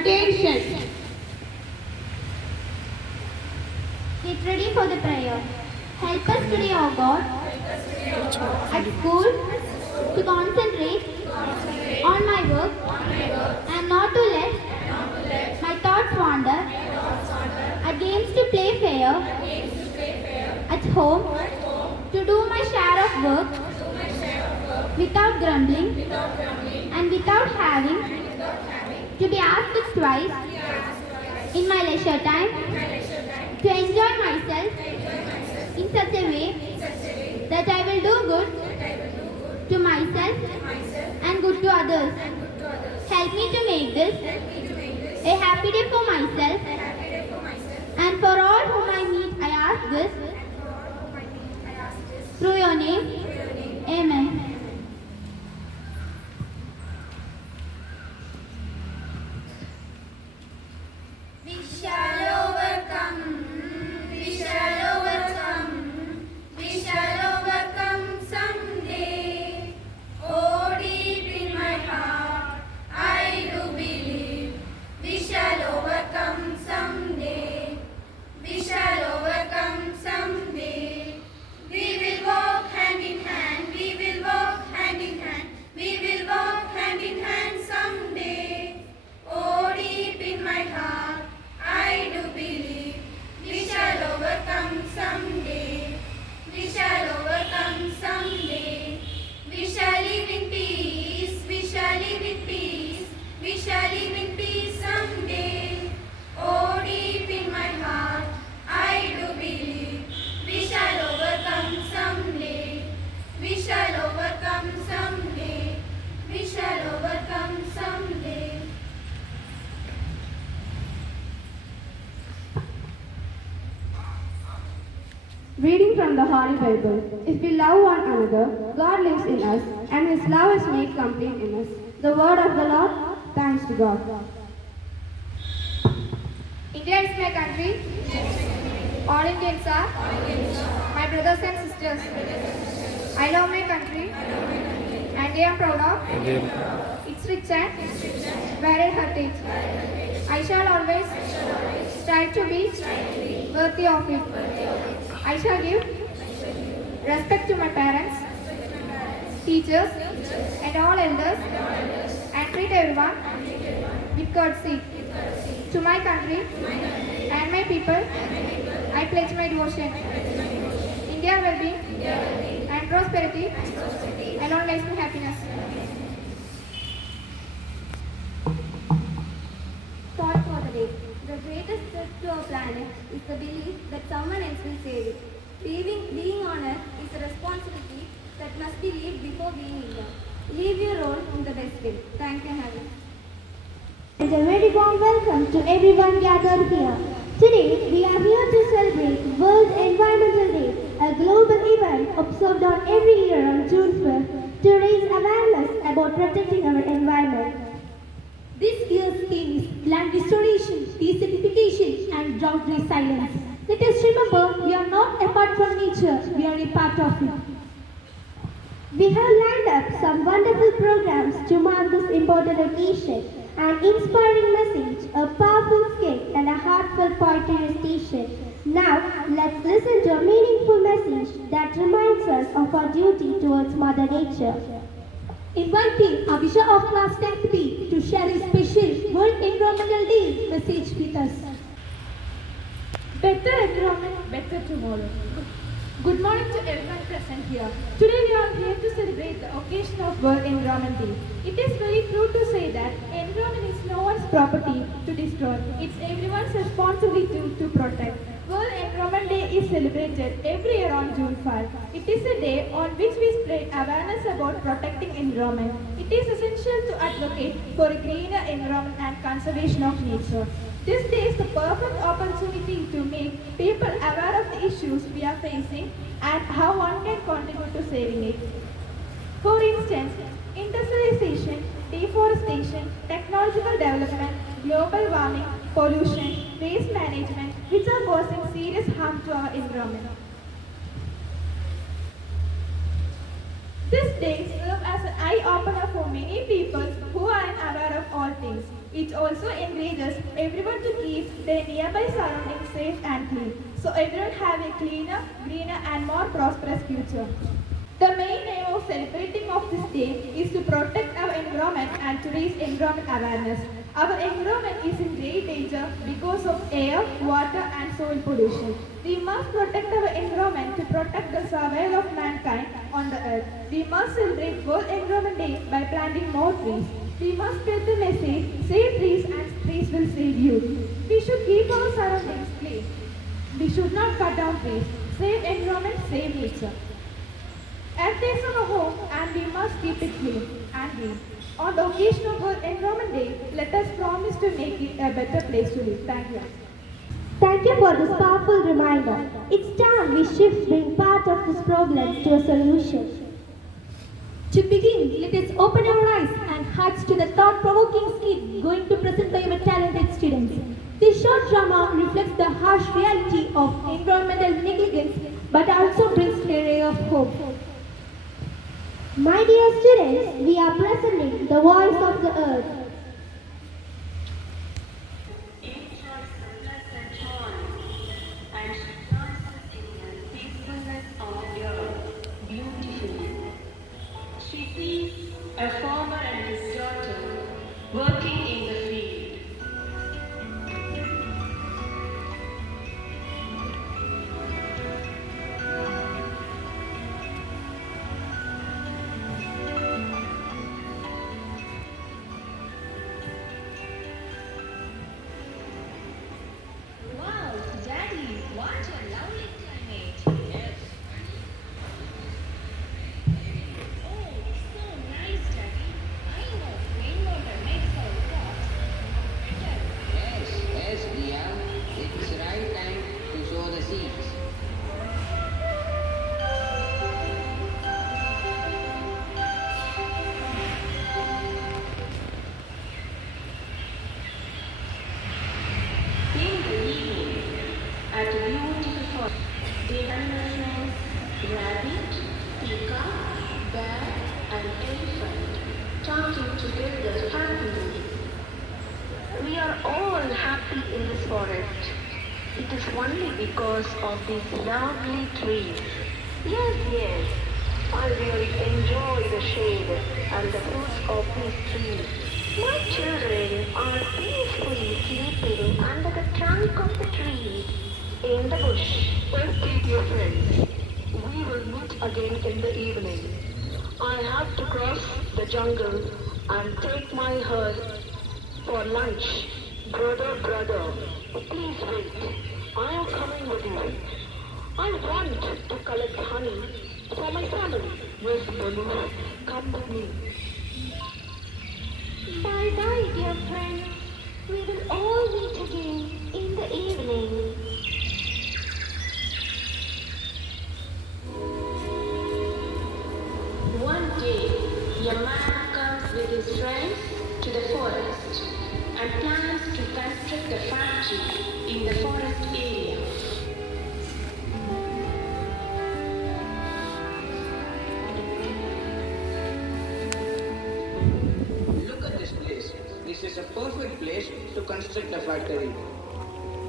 Attention! Get ready for the prayer. Help us today, O God, at school to concentrate on my work and not to let my thoughts wander, at games to play fair, at home to do my share of work without grumbling and without having to be asked twice in my leisure time to enjoy myself in such a way that I will do good to myself and good to others. Help me to make this a happy day for myself and for all whom I meet. I ask this through your name. Amen. We shall overcome. We shall overcome. We shall overcome someday. Oh, deep in my heart, I do believe we shall overcome someday. We shall overcome someday. We will walk hand in hand. We will walk hand in hand. We will walk hand in hand someday. Oh, deep in my heart, I do believe we shall overcome someday. We shall overcome someday. We shall live in peace. We shall live in peace. We shall live in peace someday. Oh, deep in my heart, I do believe we shall overcome someday. We shall overcome someday. We shall overcome someday. Reading from the Holy Bible. If we love one another, God lives in us, and His love is made complete in us. The word of the Lord. Thanks to God. India is my country. All Indians are my brothers and sisters. I love my country, and I am proud of its rich and varied heritage. I shall always strive to be worthy of it. I shall give respect to my parents, teachers, and all elders, and treat everyone with courtesy. To my country and my people, I pledge my devotion. India well-being and prosperity alone makes me happiness. Thought for the day. The greatest threat to our planet is the belief that someone else will save it. Being on Earth is a responsibility that must be lived before being in them. Live your role in the best way. Thank you, Harry. And a very warm welcome to everyone gathered here. Today, we are here to celebrate World Environmental Day, a global event observed on every year on June 5th to raise awareness about protecting our environment. This year's theme is land restoration, desertification, and drought resilience. Let us remember, we are not apart from nature, we are a part of it. We have lined up some wonderful programs to mark this important occasion. An inspiring message, a powerful skit, and a heartfelt poetry recitation. Now, let's listen to a meaningful message that reminds us of our duty towards Mother Nature. Inviting Abhisha of Class 10th B to share a special World Environmental Day message with us. Better environment, better tomorrow. Good morning to everyone present here. Today we are here to celebrate the occasion of World Environment Day. It is very true to say that environment is no one's property to destroy. It's everyone's responsibility to protect. World Environment Day is celebrated every year on June 5. It is a day on which we spread awareness about protecting environment. It is essential to advocate for a greener environment and conservation of nature. This day is the perfect opportunity to make people aware of the issues we are facing and how one can contribute to saving it. For instance, industrialization, deforestation, technological development, global warming, pollution, waste management, which are causing serious harm to our environment. This day serves as an eye-opener for many people who are aware of all things. It also encourages everyone to keep their nearby surroundings safe and clean, so everyone have a cleaner, greener and more prosperous future. The main aim of celebrating of this day is to protect our environment and to raise environment awareness. Our environment is in great danger because of air, water and soil pollution. We must protect our environment to protect the survival of mankind on the earth. We must celebrate World Environment Day by planting more trees. We must spread the message, save trees and trees will save you. We should keep our surroundings clean. We should not cut down trees. Save environment, save nature. Earth is our home and we must keep it clean and green. On the occasion of World Environment Day, let us promise to make it a better place to live. Thank you. Thank you for this powerful reminder. It's time we shift being part of this problem to a solution. To begin, let us open our eyes and hearts to the thought-provoking skit going to present by our talented students. This short drama reflects the harsh reality of environmental negligence but also brings a ray of hope. My dear students, we are presenting the voice of the earth. And she dances in the peacefulness of the earth beautifully. She sees a farmer and his daughter working in the field. Wow, Daddy, what a lovely climate. Yes. Oh, so nice, Daddy. I know rainwater makes our crops better. Yes, Dia. It's right time to sow the seeds. In the evening, at a beautiful forest, they dinosaurs, rabbit, peacock, bear, and elephant talking together happily. We are all happy in this forest. It is only because of these lovely trees. Yes, I really enjoy the shade and the fruits of these trees. My children are peacefully sleeping under the trunk of the tree in the bush. Okay, dear friends, we will meet again in the evening. I have to cross the jungle and take my herd for lunch. Brother, please wait. I am coming with you. I want to collect honey for my family. Yes, Bolu, come with me. Bye-bye, dear friends. We will all meet again in the evening. One day, a man comes with his friends to the forest and plans to construct a factory in the forest area. Look at this place. This is a perfect place to construct a factory.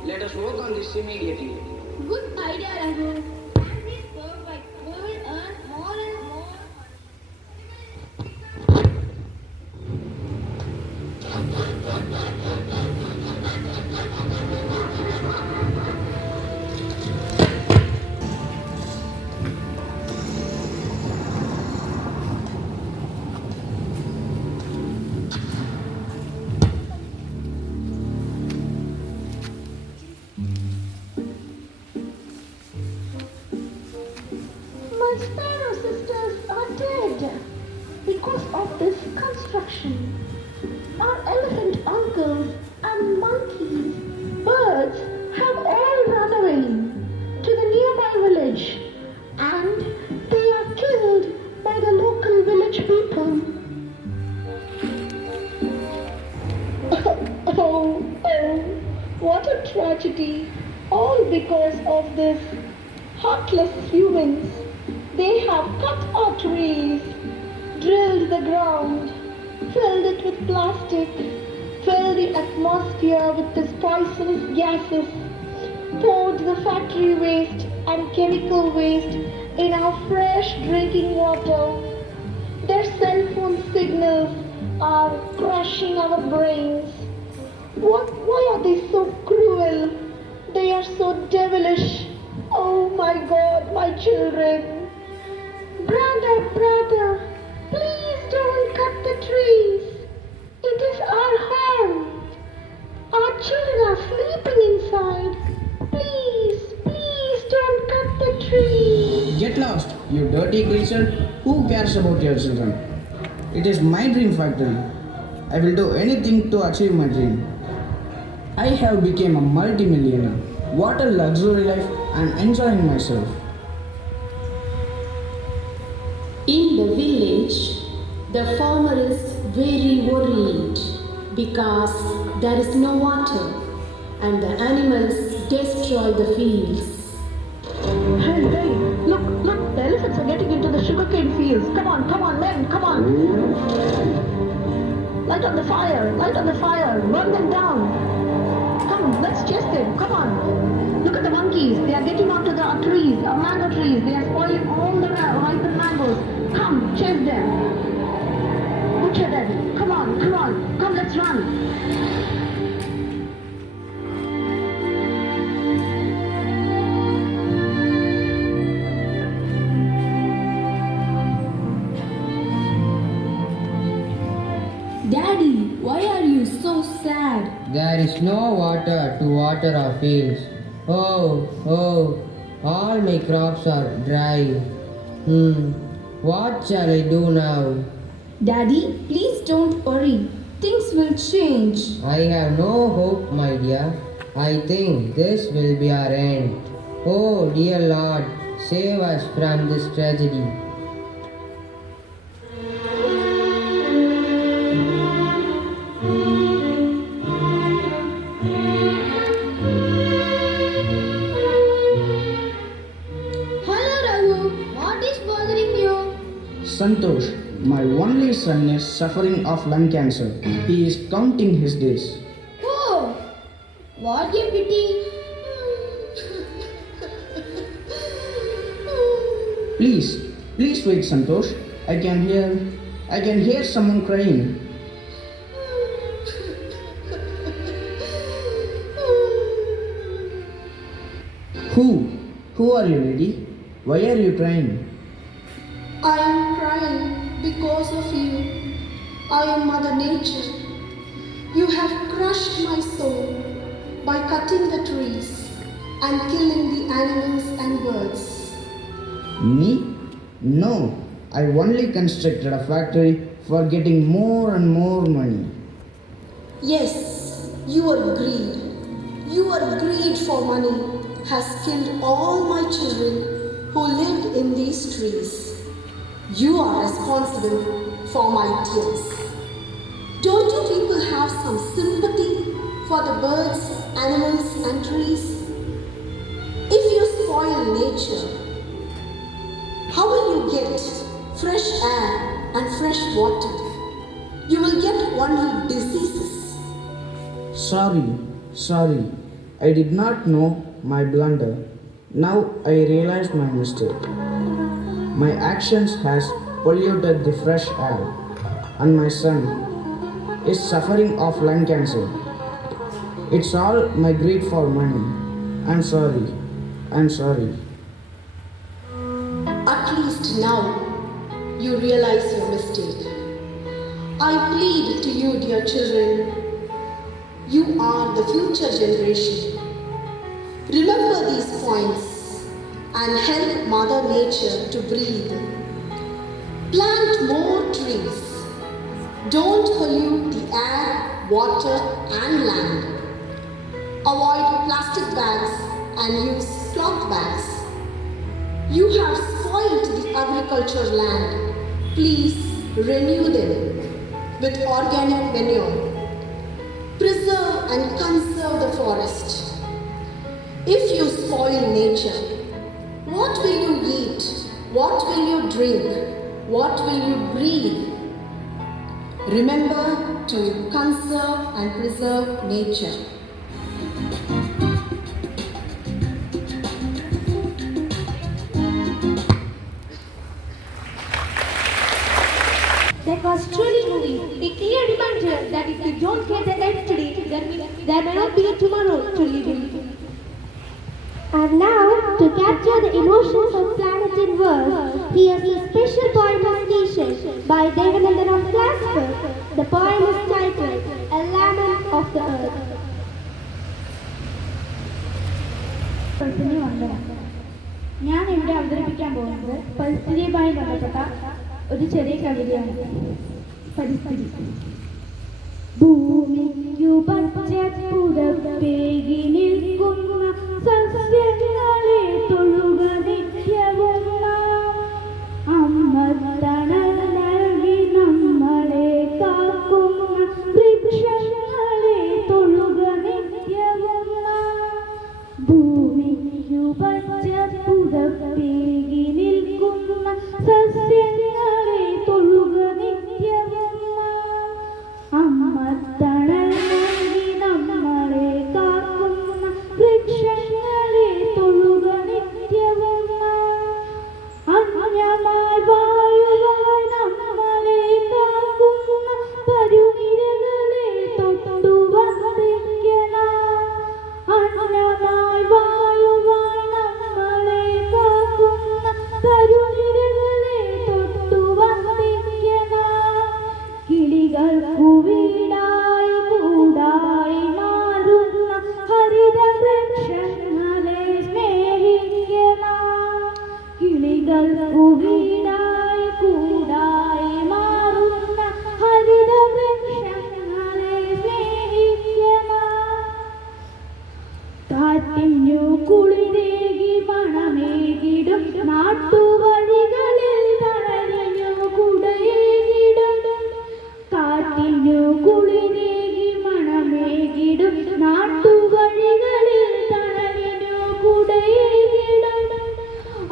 Let us work on this immediately. Good idea, Raghu. And this perfect. We will earn more and more. My sparrow sisters are dead because of this construction. Our elephant uncles and monkeys, birds have all run away to the nearby village and they are killed by the local village people. Oh, what a tragedy. All because of this heartless humans. They have cut our trees, drilled the ground, filled it with plastic, filled the atmosphere with these poisonous gases, poured the factory waste and chemical waste in our fresh drinking water. Their cell phone signals are crushing our brains. Why are they so cruel? They are so devilish. Oh my God, my children. Brother, please don't cut the trees. It is our home. Our children are sleeping inside. Please don't cut the tree. Get lost, you dirty creature. Who cares about your children? It is my dream factory. I will do anything to achieve my dream. I have become a multi-millionaire. What a luxury life. I am enjoying myself. In the village, the farmer is very worried because there is no water and the animals destroy the fields. Hey, look, the elephants are getting into the sugarcane fields. Come on, men, come on. Light on the fire, run them down. Come, let's chase them, come on. Look at the monkeys, they are getting onto the trees, our mango trees. They are spoiling all the ripe mangoes. Come, chase them. Butcher them, come on, let's run. Daddy, why are you so sad? There is no water to water our fields. Oh, all my crops are dry. What shall I do now? Daddy, please don't worry. Things will change. I have no hope, my dear. I think this will be our end. Oh, dear Lord, save us from this tragedy. Santosh, my only son is suffering of lung cancer. He is counting his days. Oh, what a pity. Please wait, Santosh. I can hear someone crying. Who are you, lady? Why are you crying? I am crying because of you. I am Mother Nature. You have crushed my soul by cutting the trees and killing the animals and birds. Me? No. I only constructed a factory for getting more and more money. Yes, your greed for money has killed all my children who lived in these trees. You are responsible for my tears. Don't you people have some sympathy for the birds, animals and trees? If you spoil nature, how will you get fresh air and fresh water? You will get only diseases. Sorry. I did not know my blunder. Now I realize my mistake. My actions has polluted the fresh air, and my son is suffering of lung cancer. It's all my greed for money. I'm sorry. At least now you realize your mistake. I plead to you, dear children. You are the future generation. Remember these points and help Mother Nature to breathe. Plant more trees. Don't pollute the air, water and land. Avoid plastic bags and use cloth bags. You have spoiled the agriculture land. Please renew them with organic manure. Preserve and conserve the forest. If you spoil nature, what will you eat? What will you drink? What will you breathe? Remember to conserve and preserve nature. That was truly moving. A clear reminder that if we don't get the help today, that means there may not be tomorrow to live in. And now, to capture the emotions of planet in verse, here's a special poem recitation by Devanandan of Glasgow. The poem is titled A Lament of the Earth. ഞാൻ ഇവിടെ അവതരിപ്പിക്കാൻ പോകുന്നത് പരിസ്ഥിതിയുമായി ബന്ധപ്പെട്ട ഒരു ചെറിയ കവിതയാണ്. പരിസ്ഥിതി. ഭൂമിക്കു പച്ചപ്പുറപ്പേകി നിൽക്കുന്ന സസ്യങ്ങളെ തൊഴുക നിത്യവും നാം. അമ്മ തണൽ നൽകി നമ്മളെ കാക്കുന്ന വൃക്ഷങ്ങളെ തൊഴുക നിത്യവും നാം. ഭൂമിക്കു പച്ചപ്പുറപ്പേകി നിൽക്കുന്ന സസ്യങ്ങളെ തൊഴുക നിത്യവും നാം. അമ്മ തണൽ നൽകി നമ്മളെ കാക്കുന്ന വൃക്ഷങ്ങളെ തൊഴുക നിത്യവും നാം. അന്യമായി വാഴുവാൻ നമ്മളെ കാക്കുന്ന പരുനിരകളെ തൊട്ടു വന്ദിക്കണം. അന്യമായി വാഴുവാൻ നമ്മളെ കാക്കുന്ന പരുനിരകളെ തൊട്ടു വന്ദിക്കണം. കിളികൾക്കു വീടായി കൂടായി മാറുന്ന ഹരിതവൃക്ഷങ്ങളെ സ്നേഹിക്കണം. കിളികൾക്കു വീടായി കൂടായി മാറുന്ന ഹരിതവൃക്ഷങ്ങളെ സ്നേഹിക്കണം. കാറ്റിനു കുളിരേകി മണമേകിടും നാട്ടുവഴികളിൽ തണലിനു കുടയേകിടും. കാറ്റിനു കുളിരേകി മണമേകിടും നാട്ടുവഴികളിൽ തണലിനു കുടയേകിടും.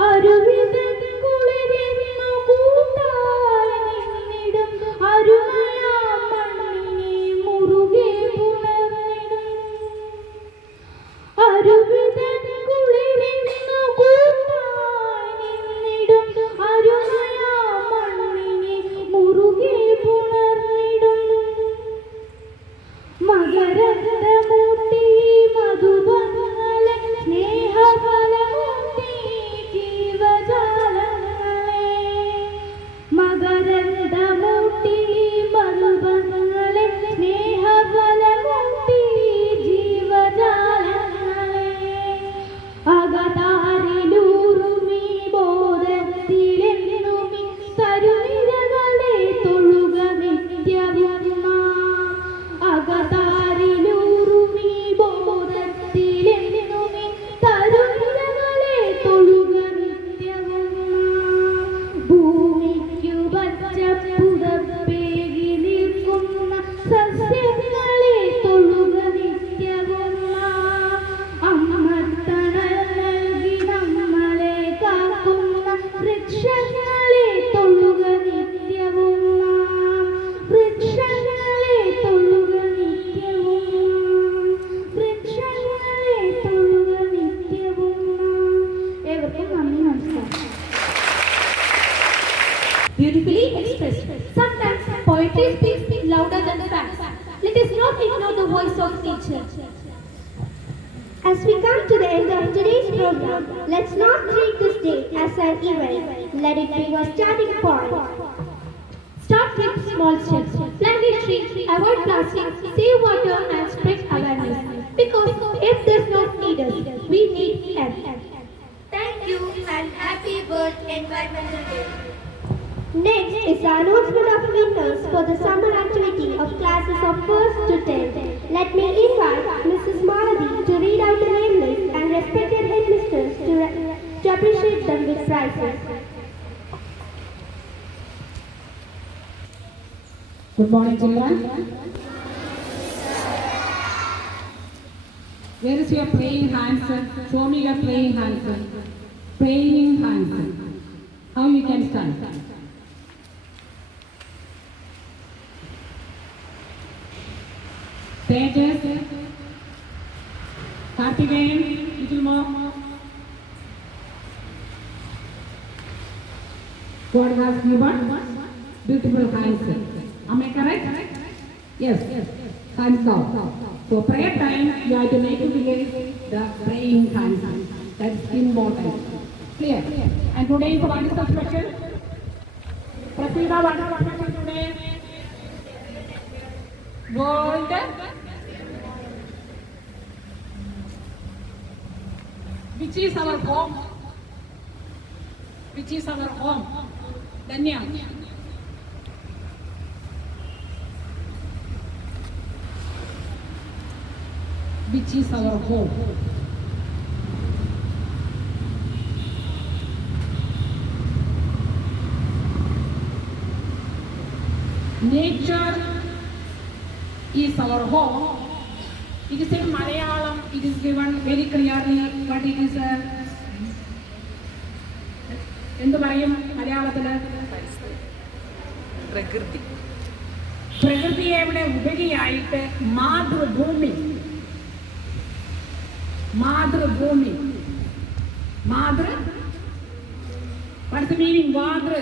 അരുവിതൻ കുളിരിന്നു കൂട്ടായി നിന്നിടും. അരുമയാം മണ്ണിനെ മുറുകെ പുണർന്നിടും. അരുവിതൻ കുളിരിന്നു കൂട്ടായി നിന്നിടും. അരുമയാം മണ്ണിനെ മുറുകെ പുണർന്നിടും. മകരന്ദമൂട്ടി മധുബങ്ങളെ സ്നേഹഫലമൂട്ടി ജീവജാലങ്ങളെ. മകരന്ദമൂട്ടി മധുബങ്ങളെ സ്നേഹഫലമൂട്ടി ജീവജാലങ്ങളെ. അകതാരിലൂറുമീ ബോധത്തിലെന്നുമീ തരുനിരകളെ തൊഴുക നിത്യവും നാം. അകതാരിലൂറുമീ ബോധത്തിലെന്നുമീ തരുനിരകളെ തൊഴുക നിത്യവും നാം. ഭൂമിക്കു പച്ചപ്പുറപ്പേകി നിൽക്കുന്ന സസ്യങ്ങളെ തൊഴുക നിത്യവും നാം. അമ്മ തണൽ നൽകി നമ്മളെ കാക്കുന്ന വൃക്ഷങ്ങളെ തൊഴുക നിത്യവും നാം. വൃക്ഷങ്ങളെ തൊഴുക നിത്യവും നാം. വൃക്ഷങ്ങളെ തൊഴുക നിത്യവും നാം. ഏവർക്കും നന്ദി, നമസ്കാരം. Beautifully expressed. Sometimes poetry speaks louder than facts. Let us not ignore the voice of nature. As we come to the end of today's program, let's not treat this day as an event. Let it be a starting point. Start with small steps. Plant a tree, avoid plastic, save water and spread awareness. Because Earth does not need us, we need Earth. Thank you and happy World Environmental Day. Next is the announcement of winners for the summer activity of classes of 1st to 10th. Let me invite Mrs. Malavi to read out the name list and respected headmisters to appreciate them with prizes. Good morning, children. Where is your praying hands? Show me your praying hands. Praying hands. How you can stand? Tejas, Karthikeyan, little more. God has given beautiful hands. Am I correct? Yes. Hands down. So prayer time, you have to make it the praying hands. That's important. Clear? And today is what is the special? Prasida, what is the special today? World. Which is our home? Which is our home? Danya. Which is our home? Nature is our home. It is in Malayalam, it is given very clearly, but it is എന്ത് പറയും മലയാളത്തില്? പ്രകൃതി. പ്രകൃതിയുടെ ഉപരിയായിട്ട് മാതൃഭൂമി. മാതൃഭൂമി. മാതൃ. What's the meaning? മാതൃ.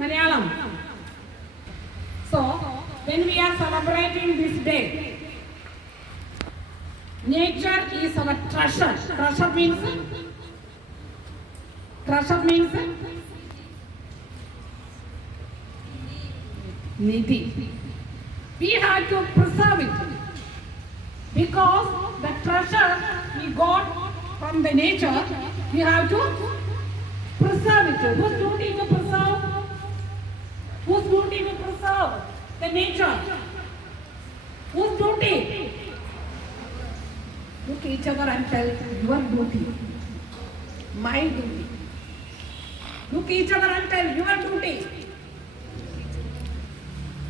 Malayalam. So, when we are celebrating this day, nature is our treasure. Treasure means nidhi. We have to preserve it because the treasure we got from the nature, we have to preserve it. Whose duty to preserve? Whose duty to preserve the nature? Whose duty? Look each other and tell your duty, my duty. Look each other and tell your duty.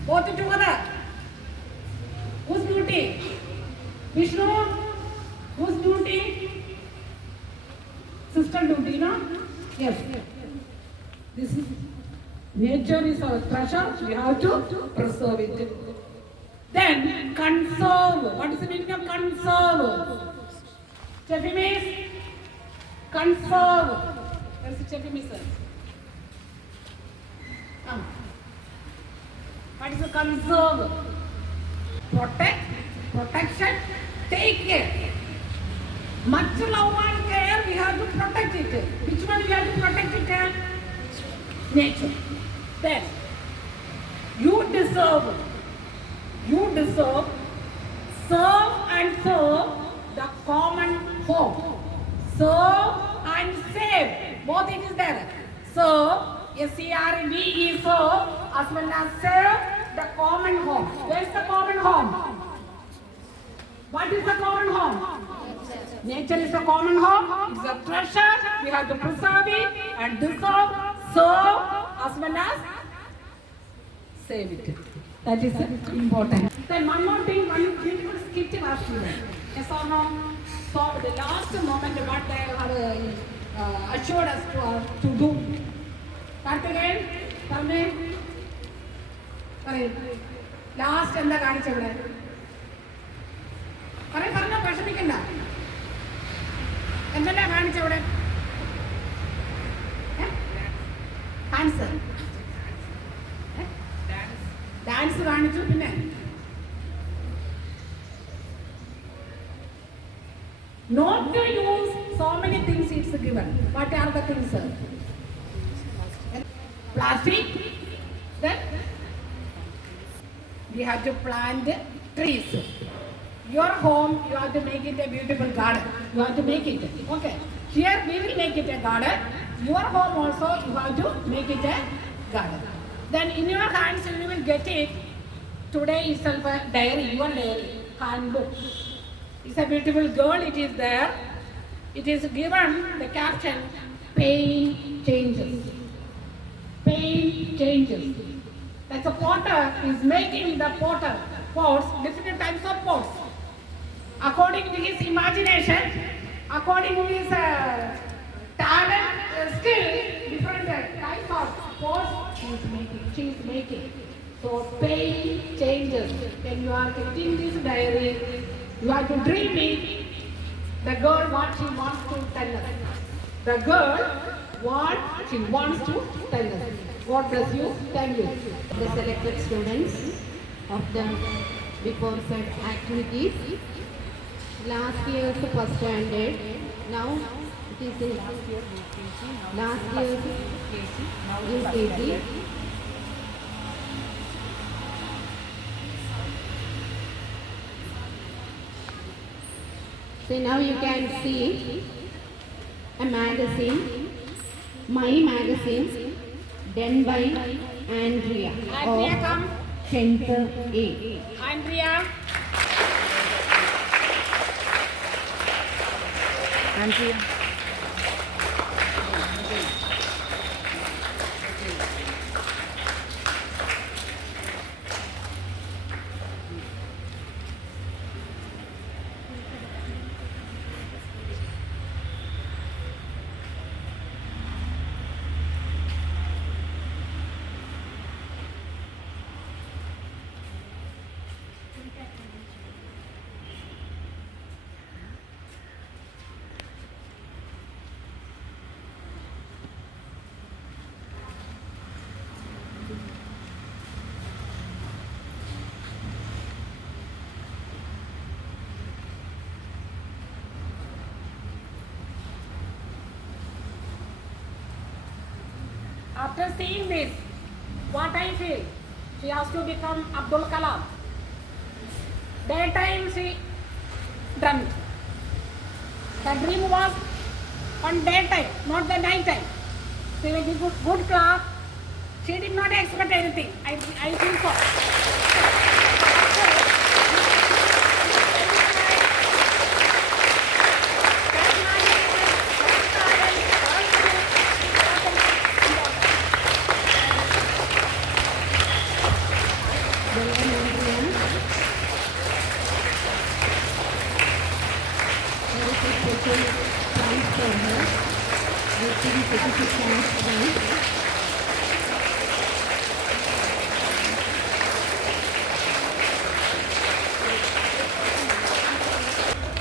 Both together. Whose duty? Vishnu? Whose duty? Sister duty, no? Yes. This is nature is our treasure. We have to preserve it. Then conserve. What is the meaning of conserve? Chefi means conserve. Where is the Chefi means? What is the conserve? Protect, protection, take care. Much love and care, we have to protect it. Which one we have to protect it? Nature. Then, you deserve, serve and serve the common home. Serve and save. Both it is there. Serve, S-E-R-V-E, serve, as well as serve the common home. Where is the common home? What is the common home? Nature is the common home. It's a treasure. We have to preserve it and deserve, serve, as well as save it. That is important. Then one more thing, one beautiful skit in our student. Yes or no? So the last moment what they have assured us to do. Karthikeyan, tell me. Last എന്താ കാണിച്ചവിടെ? പറഞ്ഞോ, വിഷമിക്കണ്ട. എന്തെല്ലാം കാണിച്ചവിടെ? Dance കാണിച്ചു. പിന്നെ not to use so many things it's given. What are the things? Plastic. Then we have to plant trees. Your home, you have to make it a beautiful garden. You have to make it. Okay. Here we will make it a garden. Your home also, you have to make it a garden. Then in your hands you will get it. Today itself a diary, your diary, handbook. It's a beautiful girl, it is there. It is given the caption, pain changes. Pain changes. That's a potter is making the pots, different types of pots. According to his imagination, according to his talent, skill, different types of pots she is making. So pain changes. When you are getting this diary, you are to dream it. The girl what she wants to tell us. The girl what she wants to tell us. God bless you. Thank you. The selected students of the before said activities. Last year's first standard. Now it is in last year's UKG. So now you can see a magazine, My Magazine, done by Andrea Andrea, of come. 10th A. Andrea. Andrea. After seeing this, what I feel, she has to become Abdul Kalam. Daytime she dreamt. The dream was on daytime, not the night time. She was a good class. She did not expect anything. I feel so.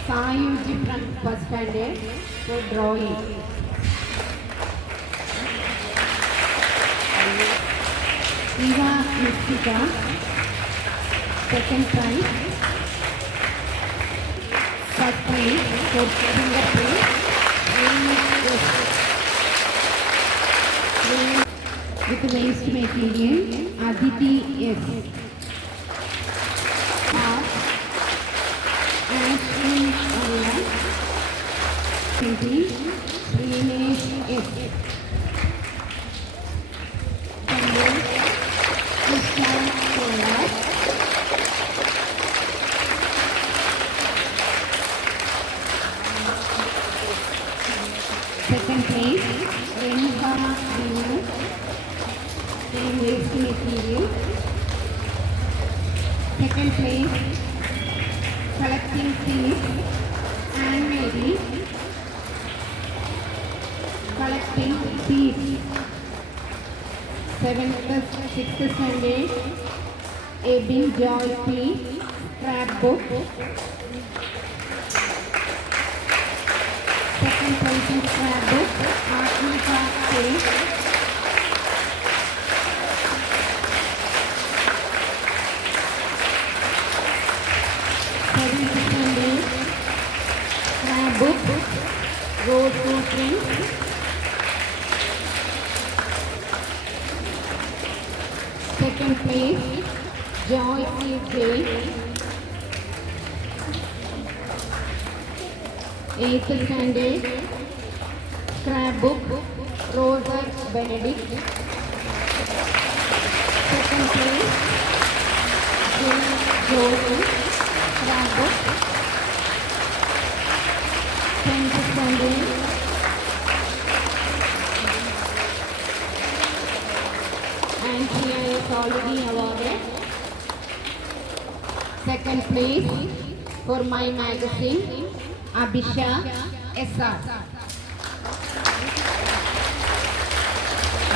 Sayuji from first standard for drawing. Eva Mystica, second prize. First prize for fingerprint. With waste material, Aditi S. Art, Ashley Allah, painting, Srinesh S. Kandil, Krishna Kolar. Second place, Renuka Vinu, in waste material. Second place, collecting seeds, and Mary, collecting seeds. 7th, 6th standard, Abin Joy P, scrapbook. Second place in scrapbook, Atmika K. Book, road to print. Second place, Joy C.J. 8th standard, scrapbook, Rosa Benedict. Second place, James Joseph, scrapbook. 10th standard, and Priya is already awarded. Second place for My Magazine, Abhisha S.R.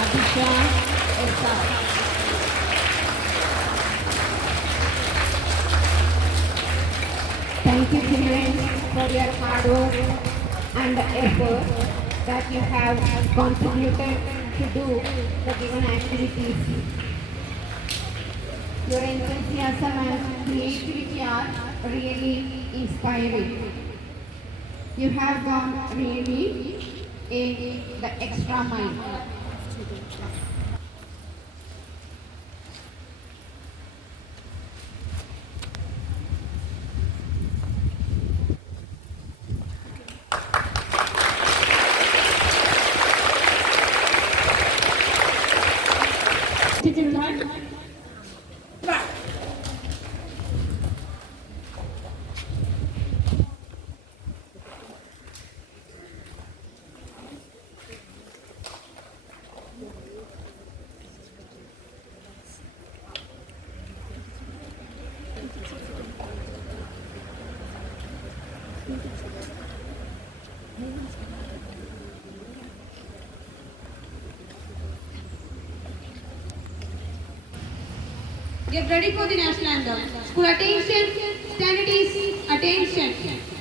Abhisha S.R. you children for your hard work and the effort that you have contributed to do the given activities. Your enthusiasm and creativity are really inspiring. You have gone really in the extra mile. Get ready for the national anthem. School attention, stand at ease, attention.